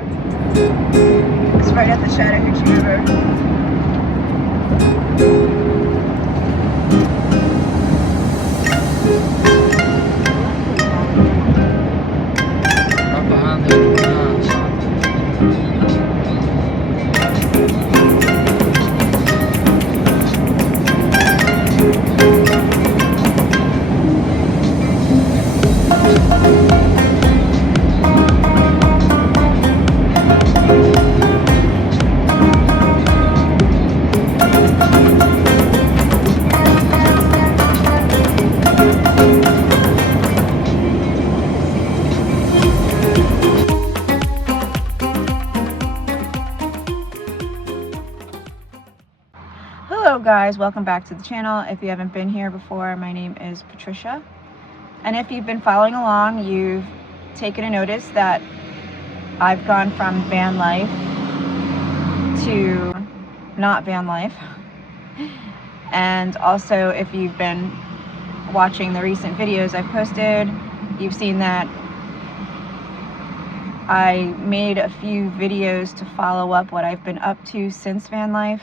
It's right at the Chattahoochee River. Right behind the sign. Hello guys, welcome back to the channel. If you haven't been here before, my name is Patricia. And if you've been following along, you've taken a notice that I've gone from van life to not van life. And also, if you've been watching the recent videos I've posted, you've seen that I made a few videos to follow up what I've been up to since van life.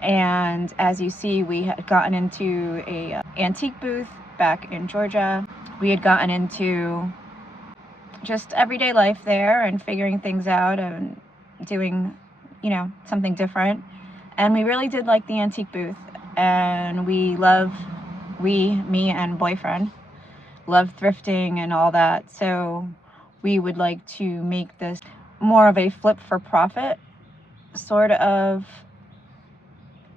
And as you see, we had gotten into a antique booth back in Georgia. We had gotten into just everyday life there and figuring things out and doing, you know, something different. And we really did like the antique booth. And me and boyfriend, love thrifting and all that. So we would like to make this more of a flip for profit sort of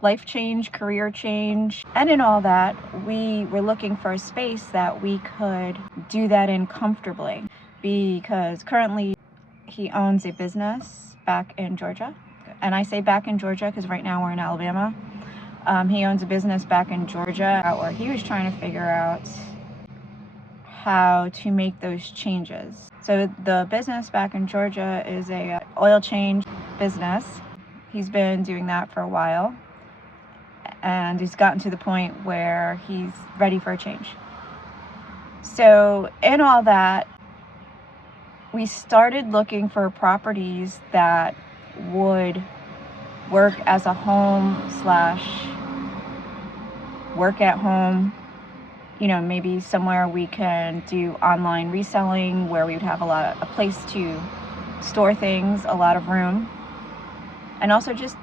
life change, career change. And in all that, we were looking for a space that we could do that in comfortably, because currently he owns a business back in Georgia. And I say back in Georgia because right now we're in Alabama. He owns a business back in Georgia where he was trying to figure out how to make those changes. So the business back in Georgia is a oil change business. He's been doing that for a while, and he's gotten to the point where he's ready for a change. So in all that, we started looking for properties that would work as a home / work at home. You know, maybe somewhere we can do online reselling where we would have a place to store things, a lot of room, and also just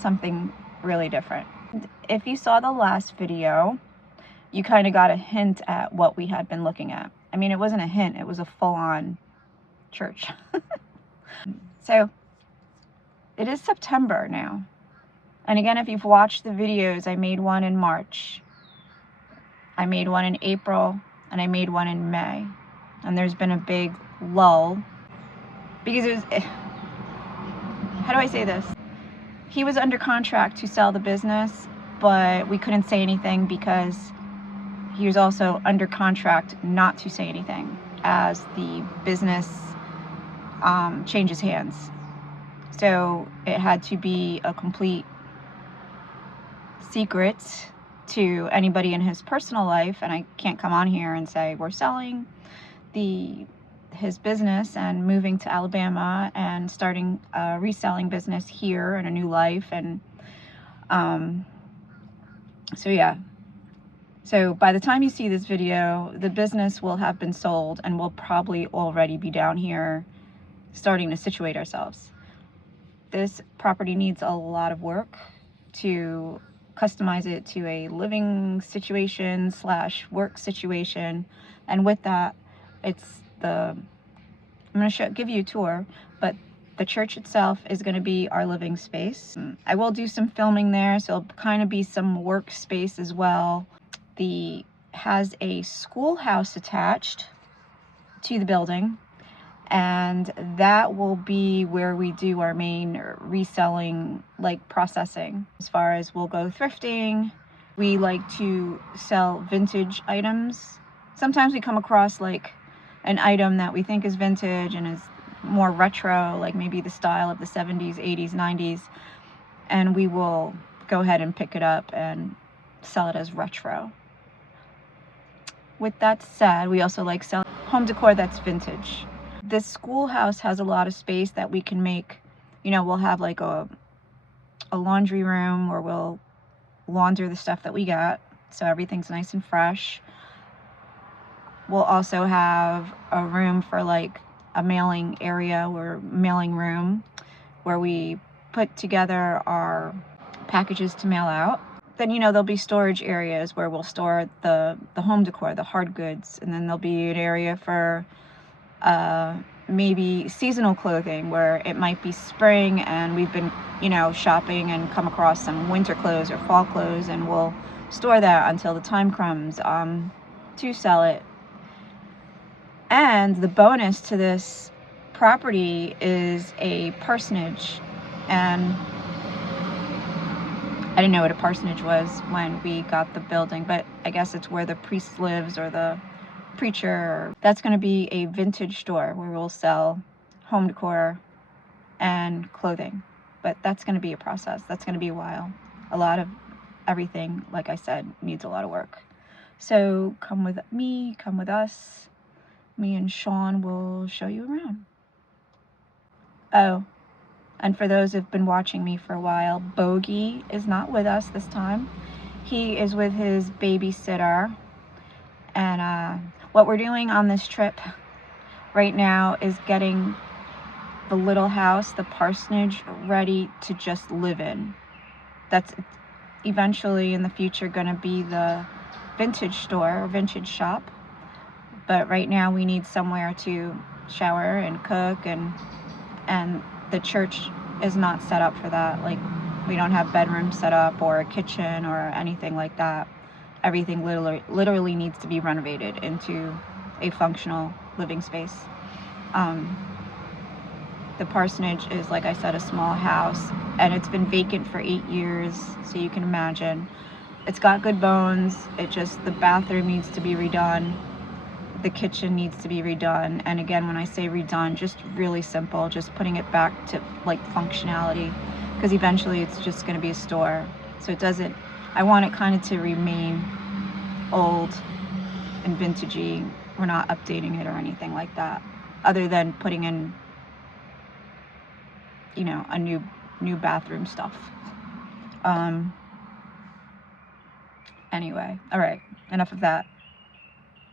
something really different. If you saw the last video, you kind of got a hint at what we had been looking at. I mean, it wasn't a hint, it was a full-on church. So it is September now. And again, if you've watched the videos, I made one in March, I made one in April, and I made one in May. And there's been a big lull because it was, how do I say this? He was under contract to sell the business, but we couldn't say anything because he was also under contract not to say anything as the business changes hands. So it had to be a complete secret to anybody in his personal life, and I can't come on here and say we're selling his business and moving to Alabama and starting a reselling business here and a new life. And so yeah, so by the time you see this video, the business will have been sold and we'll probably already be down here starting to situate ourselves. This property needs a lot of work to customize it to a living situation / work situation. And with that, I'm going to give you a tour, but the church itself is going to be our living space. I will do some filming there, so it'll kind of be some workspace as well. Has a schoolhouse attached to the building, and that will be where we do our main reselling, like processing. As far as we'll go thrifting, we like to sell vintage items. Sometimes we come across like an item that we think is vintage and is more retro, like maybe the style of the 70s, 80s, 90s, and we will go ahead and pick it up and sell it as retro. With that said, we also like selling home decor that's vintage. This schoolhouse has a lot of space that we can make, you know, we'll have like a laundry room where we'll launder the stuff that we got, so everything's nice and fresh. We'll also have a room for like a mailing area or mailing room where we put together our packages to mail out. Then, you know, there'll be storage areas where we'll store the home decor, the hard goods, and then there'll be an area for maybe seasonal clothing where it might be spring and we've been, you know, shopping and come across some winter clothes or fall clothes, and we'll store that until the time comes to sell it. And the bonus to this property is a parsonage, and I didn't know what a parsonage was when we got the building, but I guess it's where the priest lives or the preacher. That's going to be a vintage store where we'll sell home decor and clothing, but that's going to be a process. That's going to be a while. A lot of everything, like I said, needs a lot of work. So come with me, come with us. Me and Sean will show you around. Oh, and for those who've been watching me for a while, Bogie is not with us this time. He is with his babysitter. And what we're doing on this trip right now is getting the little house, the parsonage, ready to just live in. That's eventually in the future going to be the vintage store or vintage shop. But right now we need somewhere to shower and cook, and the church is not set up for that. Like, we don't have bedrooms set up or a kitchen or anything like that. Everything literally needs to be renovated into a functional living space. The parsonage is, like I said, a small house, and it's been vacant for 8 years, so you can imagine. It's got good bones. It just, the bathroom needs to be redone. The kitchen needs to be redone. And again, when I say redone, just really simple, just putting it back to like functionality, because eventually it's just going to be a store. So it doesn't, I want it kind of to remain old and vintagey. We're not updating it or anything like that, other than putting in, you know, a new bathroom stuff. Anyway, all right, enough of that.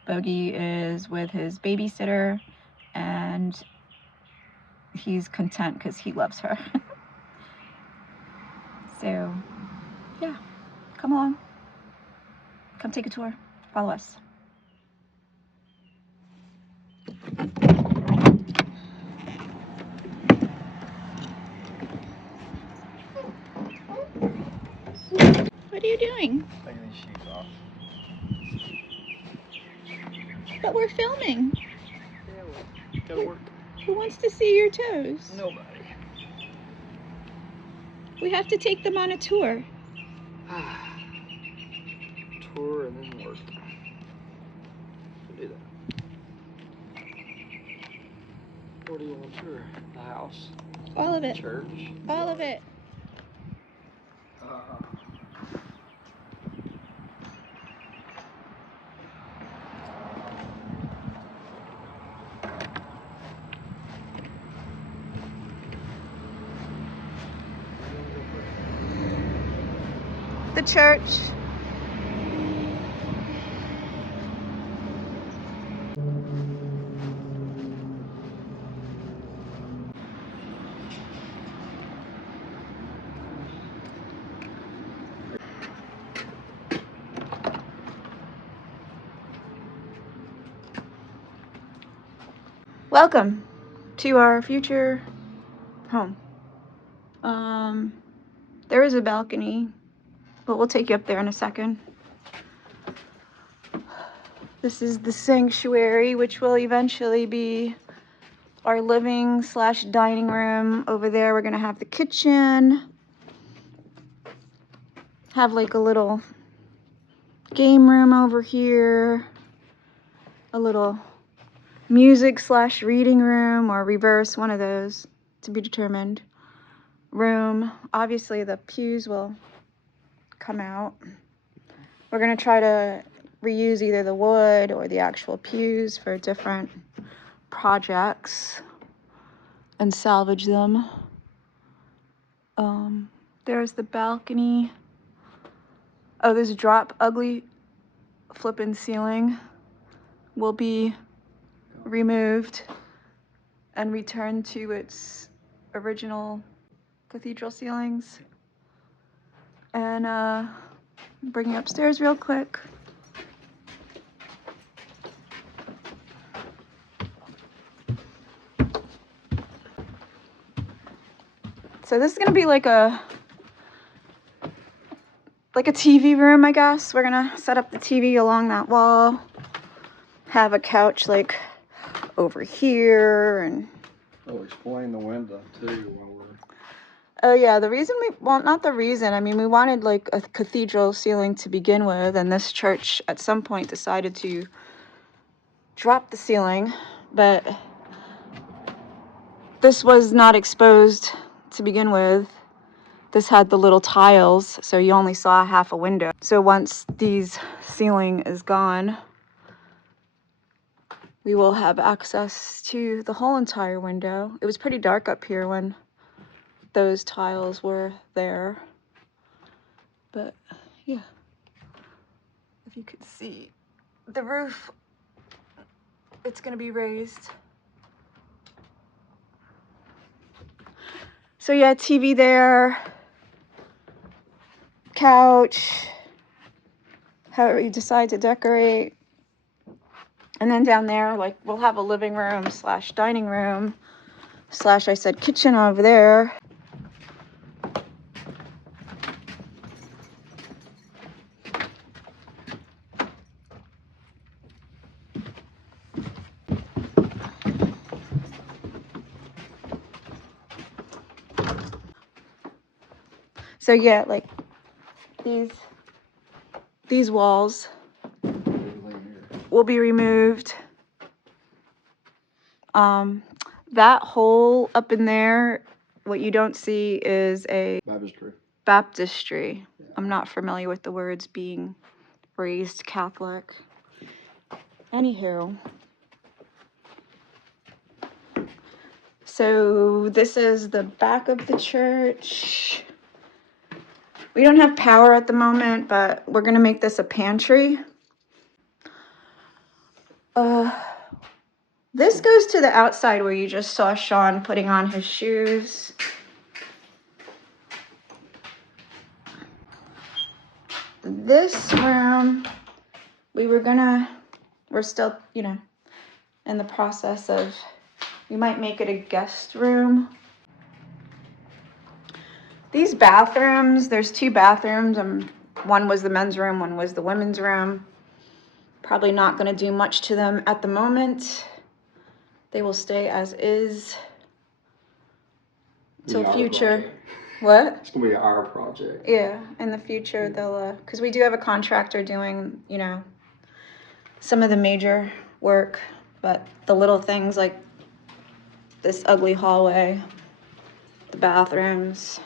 Bogie is with his babysitter, and he's content because he loves her. So, yeah, come along. Come take a tour. Follow us. What are you doing? Taking these sheets off. But we're filming. Yeah, well, gotta work. Who wants to see your toes? Nobody. We have to take them on a tour. Tour and then work. We'll do that. What do you want to tour? The house? All of it. Church? All of it. The church. Welcome to our future home. There is a balcony, but we'll take you up there in a second. This is the sanctuary, which will eventually be our living / dining room. Over there, we're gonna have the kitchen, have like a little game room over here, a little music / reading room, or reverse, one of those to be determined. Room. Obviously the pews will come out. We're gonna try to reuse either the wood or the actual pews for different projects and salvage them. There's the balcony. Oh, this ugly Flippin ceiling will be removed and returned to its original cathedral ceilings. And bring you upstairs real quick. So this is gonna be like a TV room, I guess. We're gonna set up the TV along that wall, have a couch like over here, and explain the window too while we're... Oh yeah, the reason not the reason, I mean, we wanted like a cathedral ceiling to begin with, and this church at some point decided to drop the ceiling, but this was not exposed to begin with. This had the little tiles, so you only saw half a window. So once these ceiling is gone, we will have access to the whole entire window. It was pretty dark up here when those tiles were there. But yeah, if you could see the roof, it's gonna be raised. So yeah, TV there, couch, however you decide to decorate. And then down there, like, we'll have a living room / dining room / I said kitchen over there. So yeah, like these walls will be removed. That hole up in there, what you don't see is a baptistry. Yeah. I'm not familiar with the words being raised Catholic. Anywho. So this is the back of the church. We don't have power at the moment, but we're gonna make this a pantry. This goes to the outside where you just saw Sean putting on his shoes. This room, we're still, in the process of, we might make it a guest room. These bathrooms, there's 2 bathrooms. One was the men's room, one was the women's room. Probably not going to do much to them at the moment. They will stay as is till future. Project. What? It's going to be our project. Yeah, in the future they'll, because we do have a contractor doing, some of the major work, but the little things like this ugly hallway, the bathrooms,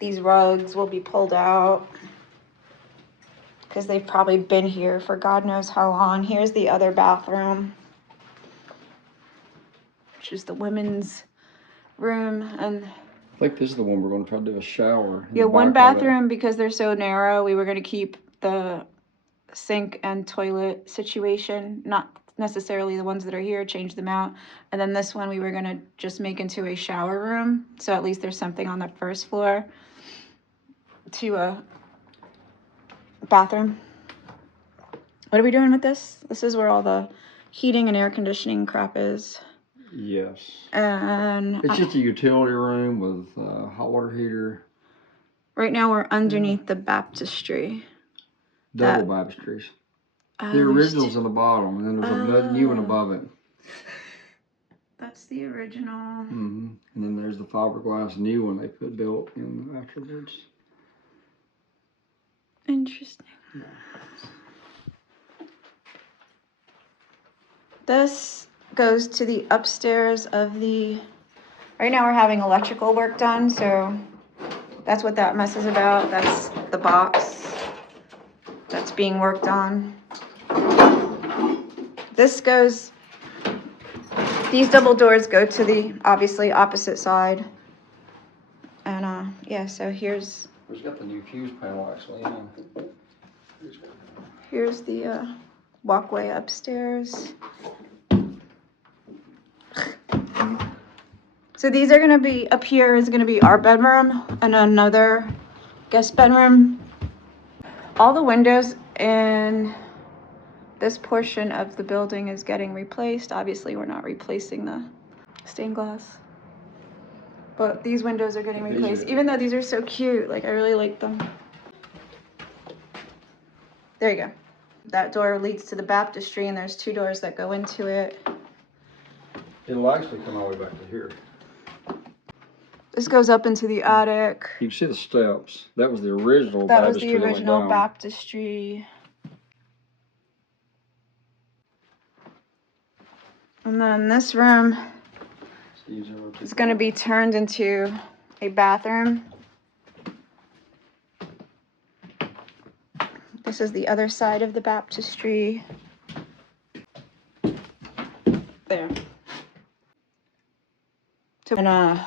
these rugs will be pulled out because they've probably been here for God knows how long. Here's the other bathroom, which is the women's room. And I think this is the one we're going to try to do a shower. Yeah, one bathroom, because they're so narrow, we were going to keep the sink and toilet situation, not necessarily the ones that are here, change them out. And then this one we were going to just make into a shower room, so at least there's something on the first floor to a bathroom. What are we doing with this? This is where all the heating and air conditioning crap is. Yes. And it's just a utility room with a hot water heater. Right now we're underneath the baptistry. Double baptistries. The original's in the bottom, and then there's another new one above it. That's the original. Mm-hmm. And then there's the fiberglass new one they built in afterwards. Interesting. Yeah. This goes to the upstairs of the... Right now we're having electrical work done, so that's what that mess is about. That's the box that's being worked on. This goes these double doors go to the obviously opposite side. And yeah, so here's got the new fuse panel actually in. here's the walkway upstairs. So these are gonna be, up here is gonna be our bedroom and another guest bedroom. All the windows in this portion of the building is getting replaced. Obviously, we're not replacing the stained glass, but these windows are getting replaced. Even though these are so cute, like I really like them. There you go. That door leads to the baptistry, and there's 2 doors that go into it. It'll actually come all the way back to here. This goes up into the attic. You can see the steps. That was the original That was baptistry the that went original down. baptistry. And then this room is going to be turned into a bathroom. This is the other side of the baptistry. There. And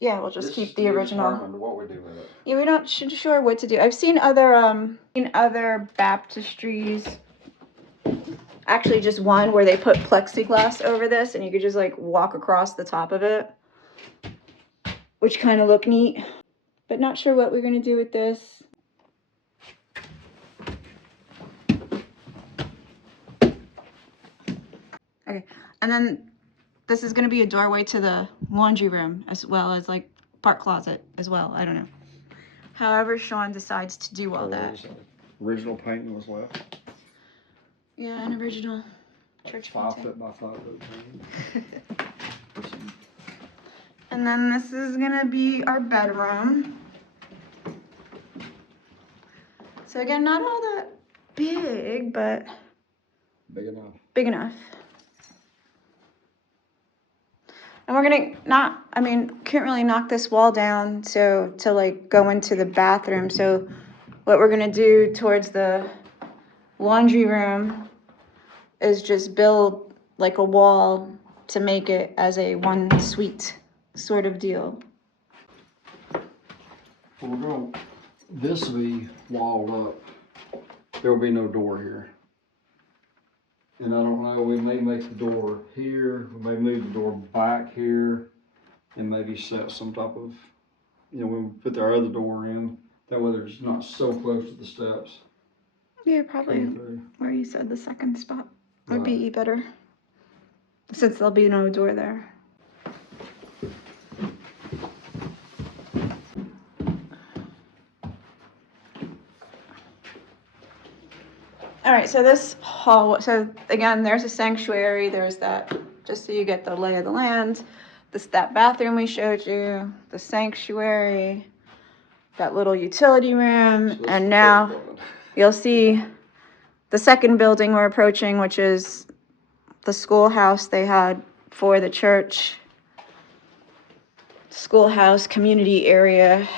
yeah, we'll just keep the original. What we do with it. Yeah, we're not sure what to do. I've seen other baptistries. Actually, just one where they put plexiglass over this, and you could just like walk across the top of it, which kind of look neat. But not sure what we're gonna do with this. Okay, and then this is gonna be a doorway to the laundry room, as well as like part closet as well. I don't know. However Sean decides to do all that. Original painting was left. Yeah, an original church 5 painting. foot by 5 foot painting. And then this is gonna be our bedroom. So again, not all that big, but Big enough. big enough. And we're gonna can't really knock this wall down to like go into the bathroom. So what we're gonna do towards the laundry room is just build like a wall to make it as a one suite sort of deal. Well, this will be walled up. There will be no door here. And I don't know, we may make the door here, we may move the door back here, and maybe set some type of, when we put our other door in, that way they're just not so close to the steps. Yeah, probably where you said the second spot would be better, since there'll be no door there. All right, so this hall, so again, there's a sanctuary, there's that, just so you get the lay of the land. That bathroom we showed you, the sanctuary, that little utility room, and now you'll see the second building we're approaching, which is the schoolhouse they had for the church. Schoolhouse community area,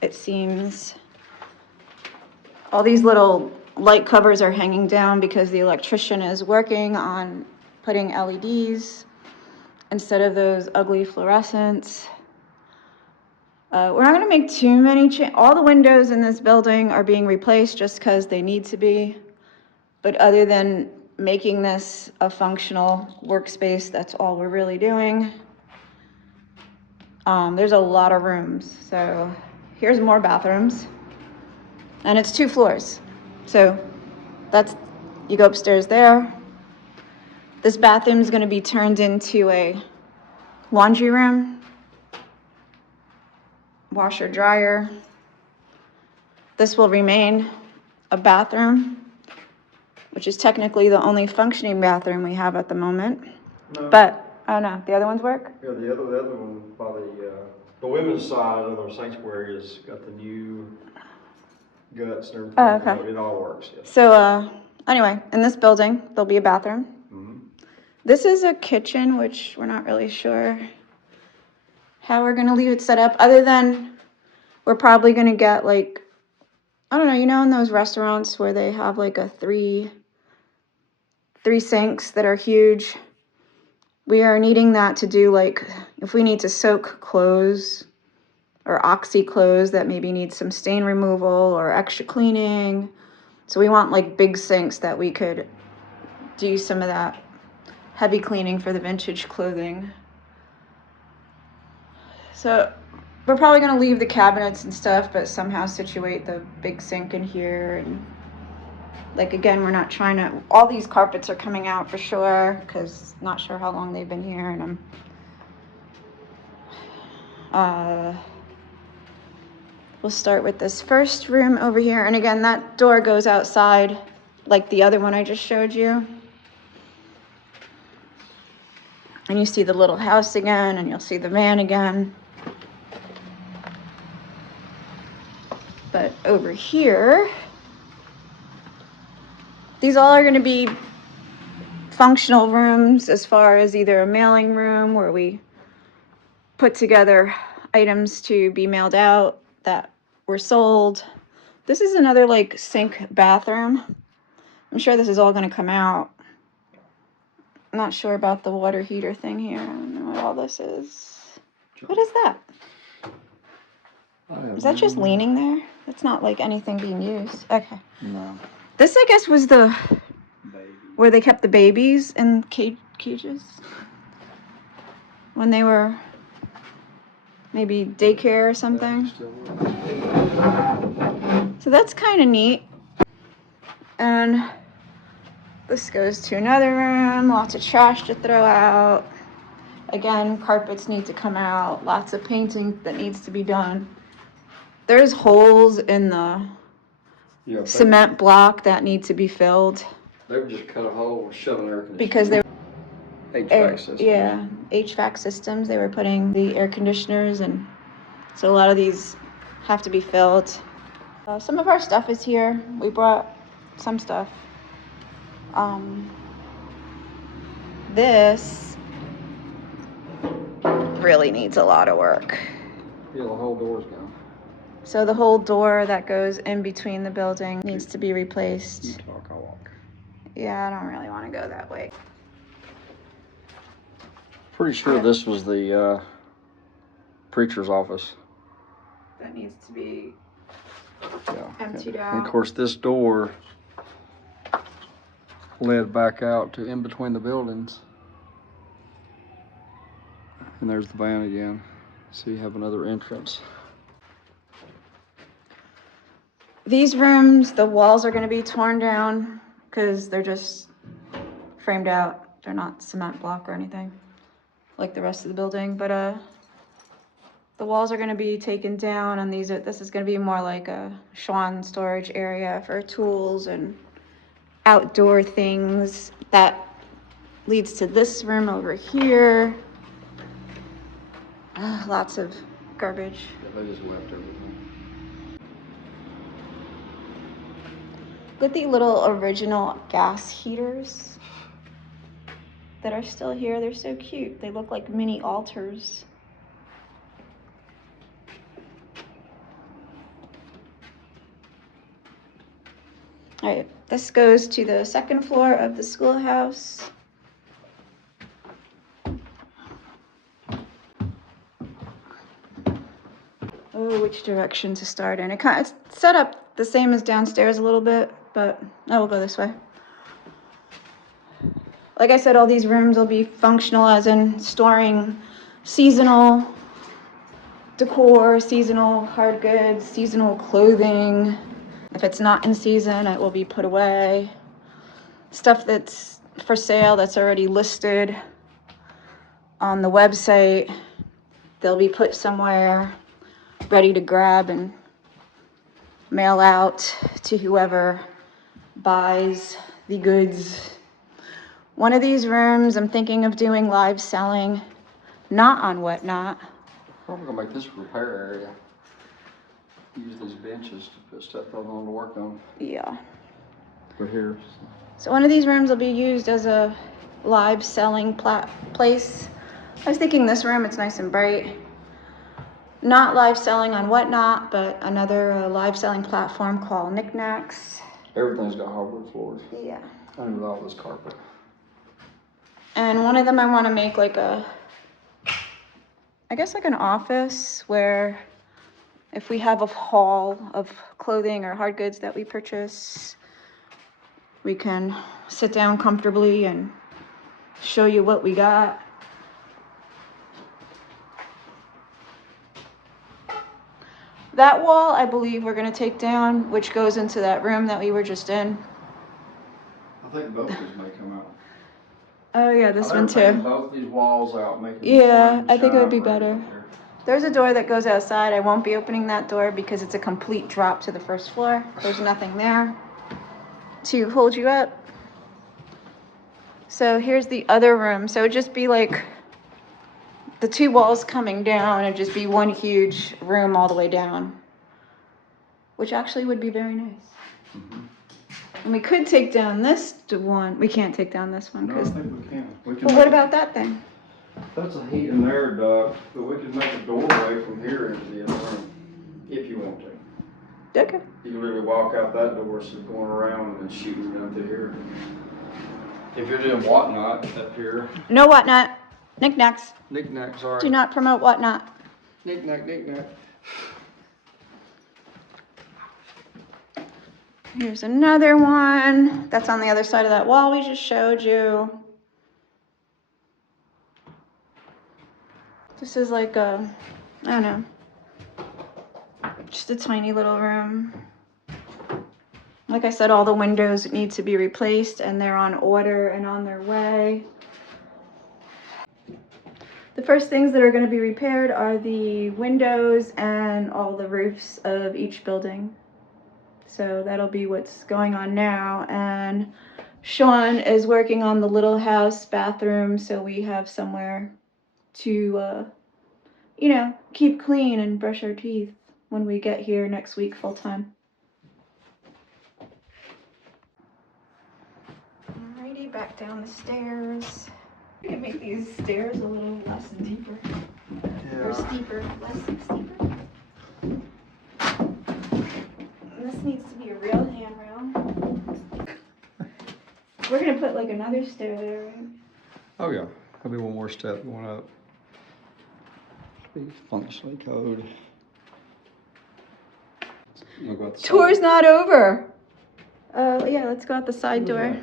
it seems. All these little light covers are hanging down because the electrician is working on putting LEDs instead of those ugly fluorescents. We're not going to make too many all the windows in this building are being replaced just because they need to be. But other than making this a functional workspace, that's all we're really doing. There's a lot of rooms. So here's more bathrooms. And it's 2 floors. So you go upstairs there. This bathroom is going to be turned into a laundry room, washer, dryer. This will remain a bathroom, which is technically the only functioning bathroom we have at the moment. No. But, oh no, the other ones work? Yeah, the other one by the women's side of the sanctuary has got the new guts and everything. Oh, okay. It all works, yes. So, anyway, in this building, there'll be a bathroom. Mm-hmm. This is a kitchen, which we're not really sure how we're gonna leave it set up, other than we're probably gonna get like, I don't know, in those restaurants where they have like a three sinks that are huge. We are needing that to do, like, if we need to soak clothes or oxy clothes that maybe need some stain removal or extra cleaning. So we want like big sinks that we could do some of that heavy cleaning for the vintage clothing. So we're probably going to leave the cabinets and stuff, but somehow situate the big sink in here. And like, again, we're not trying to, all these carpets are coming out for sure, because not sure how long they've been here. And we'll start with this first room over here. And again, that door goes outside like the other one I just showed you. And you see the little house again, and you'll see the van again. But over here, these all are going to be functional rooms as far as either a mailing room where we put together items to be mailed out that were sold. This is another like sink bathroom. I'm sure this is all going to come out. I'm not sure about the water heater thing here. I don't know what all this is. What is that? Is that just leaning there? It's not like anything being used. Okay. No. This, I guess, was the where they kept the babies in cages when they were maybe daycare or something. So that's kind of neat. And this goes to another room. Lots of trash to throw out. Again, carpets need to come out. Lots of painting that needs to be done. There's holes in the cement block that need to be filled. They would just cut a hole and shove an air conditioner. Because they HVAC systems. Yeah, HVAC systems. They were putting the air conditioners, and so a lot of these have to be filled. Some of our stuff is here. We brought some stuff. This really needs a lot of work. Yeah, the whole door's gone. So the whole door that goes in between the building needs to be replaced. You talk, I'll walk. Yeah, I don't really want to go that way. Pretty sure this was the preacher's office. That needs to be emptied And out. of course, this door led back out to in between the buildings. And there's the van again. So you have another entrance. These rooms, the walls are going to be torn down because they're just framed out. They're not cement block or anything like the rest of the building. But the walls are going to be taken down, and this is going to be more like a Schwann storage area for tools and outdoor things. That leads to this room over here. Lots of garbage. Yeah, they just left everything. Look at the little original gas heaters that are still here. They're so cute. They look like mini altars. All right, this goes to the second floor of the schoolhouse. Oh, which direction to start in? It's set up the same as downstairs a little bit, but I will go this way. Like I said, all these rooms will be functional, as in storing seasonal decor, seasonal hard goods, seasonal clothing. If it's not in season, it will be put away. Stuff that's for sale that's already listed on the website, they'll be put somewhere ready to grab and mail out to whoever buys the goods. One of these rooms, I'm thinking of doing live selling, not on Whatnot. Probably gonna make this a repair area. Use these benches to put stuff on to work on. Yeah. But here. So one of these rooms will be used as a live selling place. I was thinking this room, it's nice and bright. Not live selling on Whatnot, but another live selling platform called Knickknacks. Everything's got hardwood floors. Yeah. Under all this carpet. And one of them I want to make like a, I guess like an office where if we have a haul of clothing or hard goods that we purchase, we can sit down comfortably and show you what we got. That wall, I believe we're gonna take down, which goes into that room that we were just in. I think both these may come out. Oh yeah, this one They're too. both these walls out, making Yeah, one I think it would be shine right better. up there. There's a door that goes outside. I won't be opening that door because it's a complete drop to the first floor. There's nothing there to hold you up. So here's the other room. So it'd just be like the two walls coming down and just be one huge room all the way down, which actually would be very nice. Mhm. And we could take down this one. We can't take down this one No, I because. think we can. Well, what about that thing? That's a heat and air duct, but we could make a doorway from here into the other room, if you want to. Okay. You can really walk out that door, so going around and then shooting down through here. If you're doing whatnot up here. No whatnot. Knickknacks. Knick-knack, sorry. Do not promote whatnot. Knick-knack, knick-knack. Here's another one. That's on the other side of that wall we just showed you. This is like a, I don't know, just a tiny little room. Like I said, all the windows need to be replaced and they're on order and on their way. The first things that are going to be repaired are the windows and all the roofs of each building. So that'll be what's going on now. And Sean is working on the little house bathroom so we have somewhere to, keep clean and brush our teeth when we get here next week full time. Alrighty, back down the stairs. We can make these stairs a little less deeper. Or steeper, less steeper. This needs to be a real handrail. We're gonna put like another stair there, right? Oh yeah, there'll be one more step going up. Be functionally code. Tour's not over. Yeah, let's go out the side door.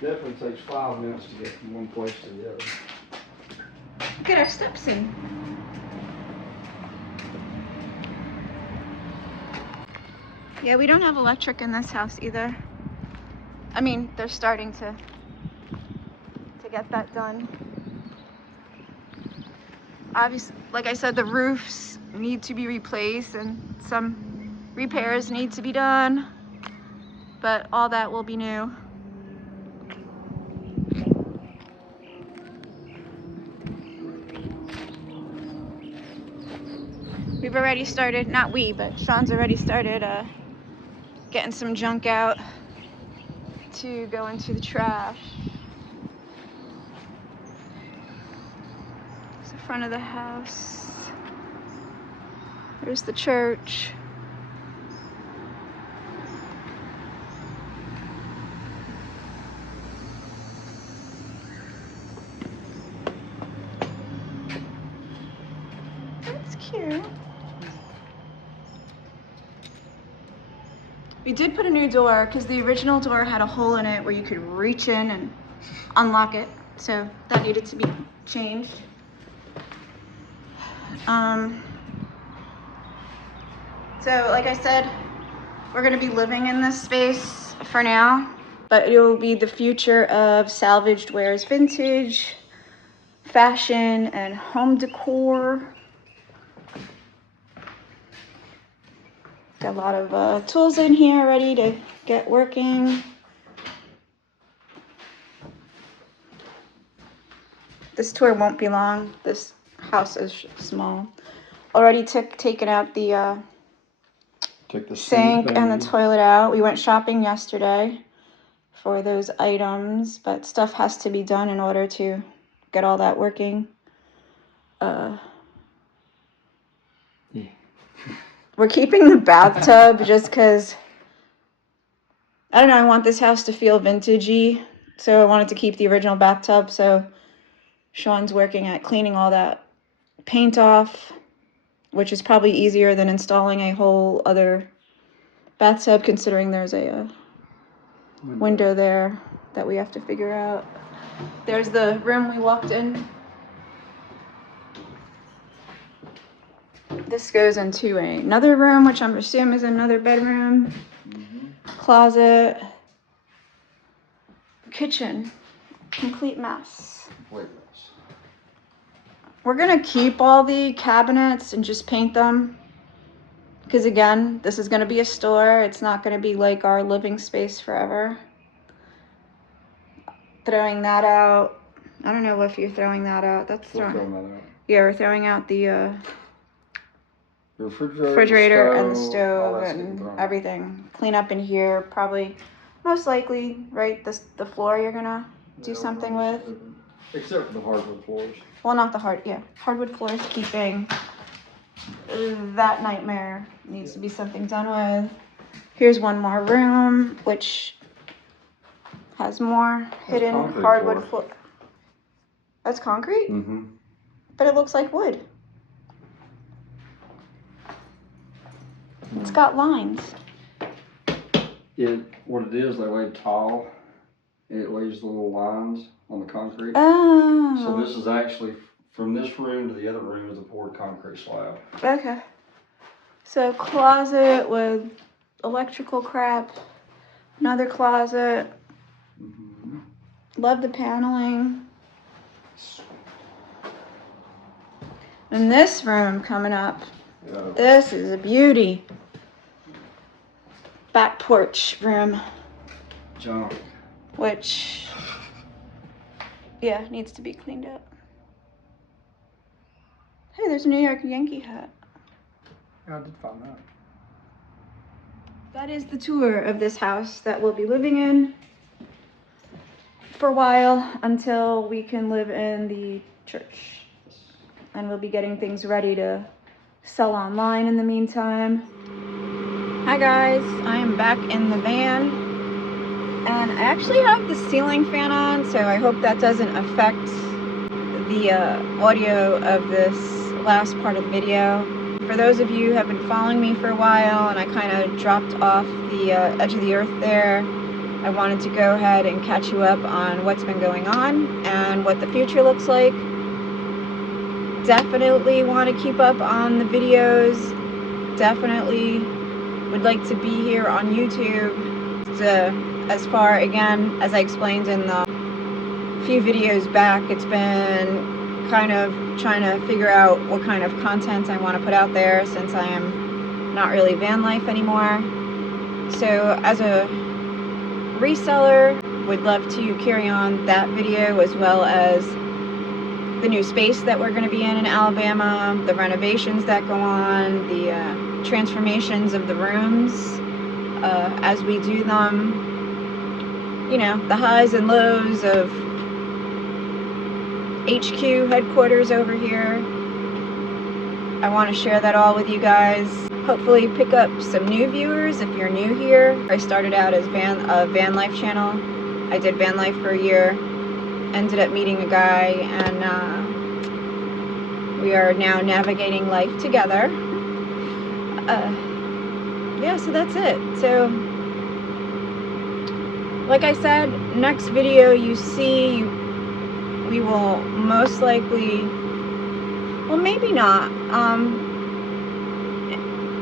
Definitely takes 5 minutes to get from one place to the other. Get our steps in. Yeah, we don't have electric in this house either. I mean, they're starting to get that done. Obviously, like I said, the roofs need to be replaced and some repairs need to be done, but all that will be new. We've already started, not we, but Sean's already started getting some junk out to go into the trash. It's the front of the house. There's the church. That's cute. We did put a new door because the original door had a hole in it where you could reach in and unlock it. So that needed to be changed. So like I said, we're gonna be living in this space for now, but it will be the future of salvaged wares, vintage, fashion, and home decor. Got a lot of tools in here ready to get working. This tour won't be long. This house is small. Already taken out the sink and the toilet out. We went shopping yesterday for those items, but stuff has to be done in order to get all that working. We're keeping the bathtub just because, I don't know, I want this house to feel vintagey. So I wanted to keep the original bathtub. So Sean's working at cleaning all that paint off, which is probably easier than installing a whole other bathtub, considering there's a window there that we have to figure out. There's the room we walked in. This goes into another room, which I'm assuming is another bedroom. Closet. Kitchen. Complete mess. We're gonna keep all the cabinets and just paint them. Because again, this is gonna be a store. It's not gonna be like our living space forever. Throwing that out. I don't know if you're throwing that out. That's throwing that out. Yeah, we're throwing out the refrigerator and the stove and everything. Clean up in here. Probably, most likely, right? The floor you're gonna do something with. Except for the hardwood floors. Well, not the hardwood floors. Keeping. That nightmare needs to be something done with. Here's one more room, which has more hidden hardwood floor. That's concrete? Mm-hmm. But it looks like wood. It's got lines. What it is, they lay tile, and it lays the little lines on the concrete. Oh. So this is actually, from this room to the other room is a poured concrete slab. Okay. So closet with electrical crap. Another closet. Mm-hmm. Love the paneling. And this room coming up. Yeah. This is a beauty. Back porch room. Junk. Which, yeah, needs to be cleaned up. Hey, there's a New York Yankee hat. Yeah, I did find that. That is the tour of this house that we'll be living in for a while until we can live in the church. And we'll be getting things ready to sell online in the meantime. Hi guys, I am back in the van. And I actually have the ceiling fan on, so I hope that doesn't affect the audio of this last part of the video. For those of you who have been following me for a while and I kind of dropped off the edge of the earth there, I wanted to go ahead and catch you up on what's been going on and what the future looks like. Definitely want to keep up on the videos. Definitely would like to be here on YouTube. As far, again, as I explained in the few videos back, it's been kind of trying to figure out what kind of content I want to put out there since I am not really van life anymore. So as a reseller, would love to carry on that video as well as the new space that we're going to be in Alabama, the renovations that go on, the transformations of the rooms as we do them. You know, the highs and lows of HQ headquarters over here. I want to share that all with you guys. Hopefully pick up some new viewers if you're new here. I started out as a van life channel. I did van life for a year. Ended up meeting a guy and we are now navigating life together. Yeah, so that's it. So like I said, next video you see, we will most likely, well maybe not,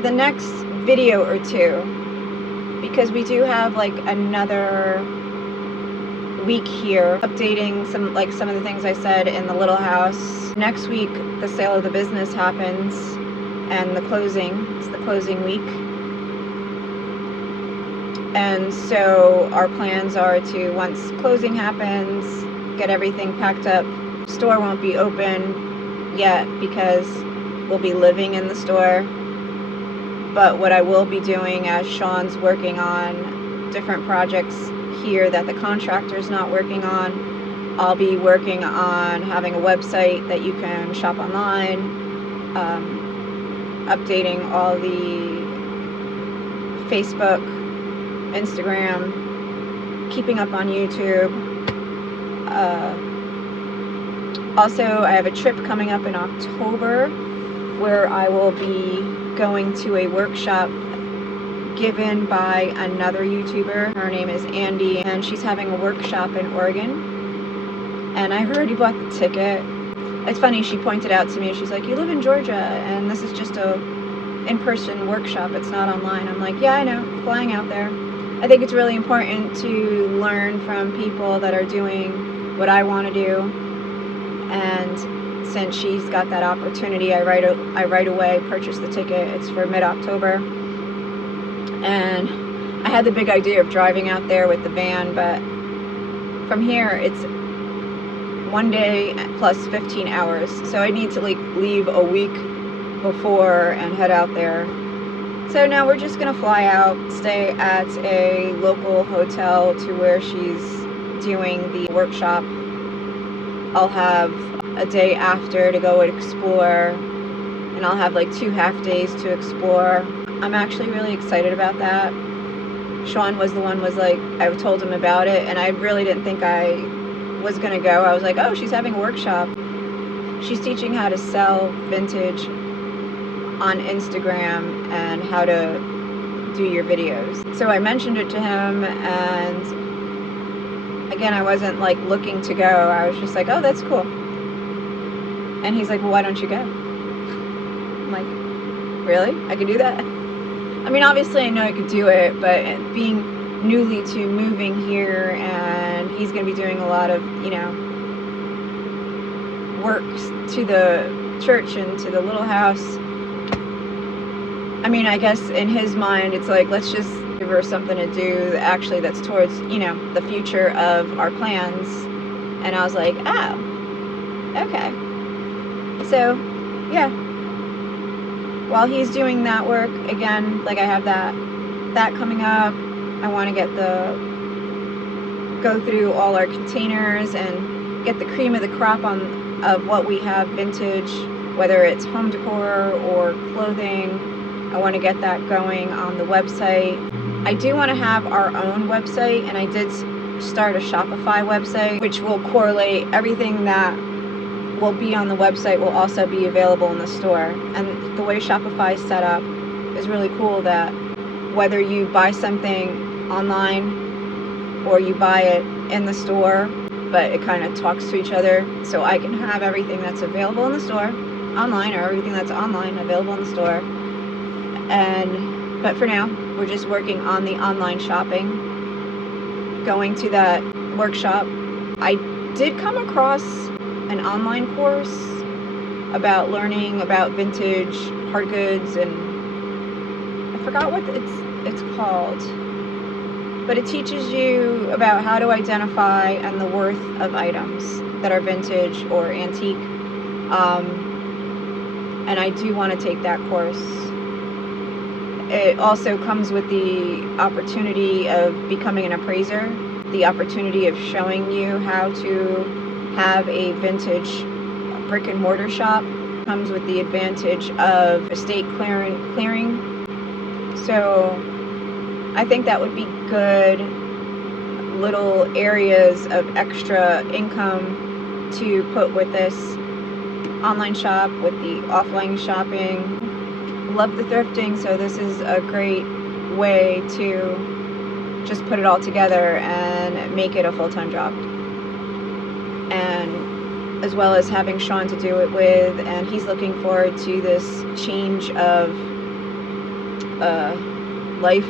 the next video or two, because we do have like another week here updating some of the things I said in the little house. Next week the sale of the business happens and the closing, it's the closing week. And so our plans are to, once closing happens, get everything packed up. Store won't be open yet because we'll be living in the store. But what I will be doing, as Sean's working on different projects here that the contractor's not working on, I'll be working on having a website that you can shop online, updating all the Facebook, Instagram, keeping up on YouTube. Also, I have a trip coming up in October where I will be going to a workshop given by another YouTuber. Her name is Andy, and she's having a workshop in Oregon. And I've already bought the ticket. It's funny, she pointed out to me, she's like, you live in Georgia, and this is just a in-person workshop, it's not online. I'm like, yeah, I know, flying out there. I think it's really important to learn from people that are doing what I want to do, and since she's got that opportunity, I right away purchased the ticket. It's for mid-October, and I had the big idea of driving out there with the van, but from here it's 1 day plus 15 hours, so I need to like leave a week before and head out there. So now we're just gonna fly out, stay at a local hotel to where she's doing the workshop. I'll have a day after to go and explore, and I'll have like 2 half days to explore. I'm actually really excited about that. Sean was the one was like, I told him about it, and I really didn't think I was gonna go. I was like, oh, she's having a workshop. She's teaching how to sell vintage on Instagram and how to do your videos. So I mentioned it to him, and again, I wasn't like looking to go. I was just like, oh, that's cool. And he's like, well, why don't you go? I'm like, really? I could do that? I mean, obviously I know I could do it, but being newly to moving here, and he's going to be doing a lot of, you know, work to the church and to the little house. I mean, I guess in his mind, it's like, let's just give her something to do actually that's towards, you know, the future of our plans. And I was like, oh, okay. So, yeah. While he's doing that work, again, like I have that coming up. I want to go through all our containers and get the cream of the crop of what we have vintage, whether it's home decor or clothing. I want to get that going on the website. I do want to have our own website, and I did start a Shopify website, which will correlate everything that will be on the website will also be available in the store. And the way Shopify is set up is really cool, that whether you buy something online or you buy it in the store, but it kind of talks to each other, so I can have everything that's available in the store online, or everything that's online available in the store. But for now, we're just working on the online shopping, going to that workshop. I did come across an online course about learning about vintage hard goods, and I forgot what it's called, but it teaches you about how to identify and the worth of items that are vintage or antique. And I do want to take that course. It also comes with the opportunity of becoming an appraiser, the opportunity of showing you how to have a vintage brick and mortar shop. It comes with the advantage of estate clearing. So I think that would be good little areas of extra income to put with this online shop, with the offline shopping. Love the thrifting, so this is a great way to just put it all together and make it a full-time job. And as well as having Sean to do it with, and he's looking forward to this change of life.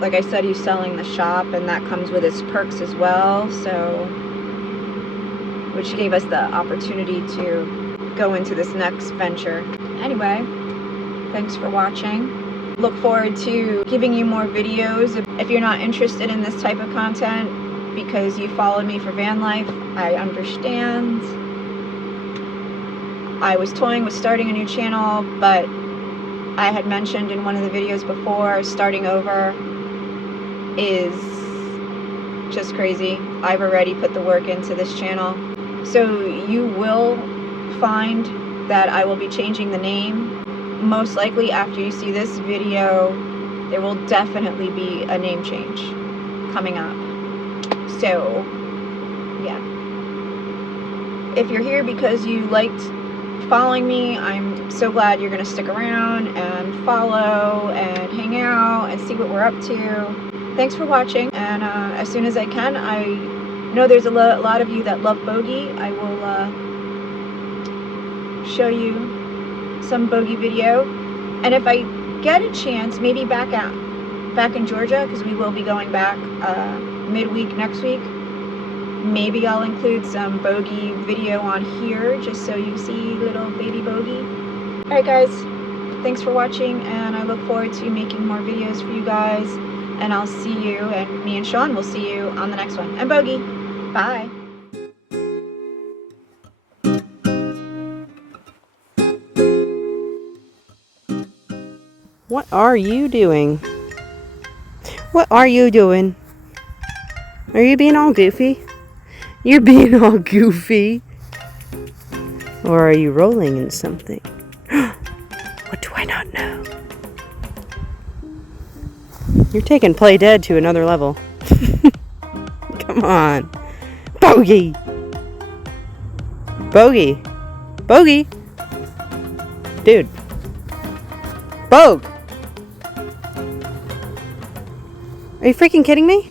Like I said, he's selling the shop, and that comes with its perks as well, so which gave us the opportunity to go into this next venture. Anyway, thanks for watching. Look forward to giving you more videos. If you're not interested in this type of content because you followed me for van life, I understand. I was toying with starting a new channel, but I had mentioned in one of the videos before, starting over is just crazy. I've already put the work into this channel. So you will find that I will be changing the name. Most likely after you see this video, there will definitely be a name change coming up. So, yeah. If you're here because you liked following me, I'm so glad you're going to stick around and follow and hang out and see what we're up to. Thanks for watching, and as soon as I can, I know there's a lot of you that love Bogie. I will show you some Bogie video, and if I get a chance, maybe back in Georgia, because we will be going back midweek next week, maybe I'll include some Bogie video on here just so you see little baby Bogie. Alright guys, thanks for watching, and I look forward to making more videos for you guys, and I'll see you, and me and Sean will see you on the next one. And Bogie, bye! What are you doing? What are you doing? Are you being all goofy? You're being all goofy. Or are you rolling in something? What do I not know? You're taking Play Dead to another level. Come on. Bogie! Bogie! Bogie! Dude. Bogue! Are you freaking kidding me?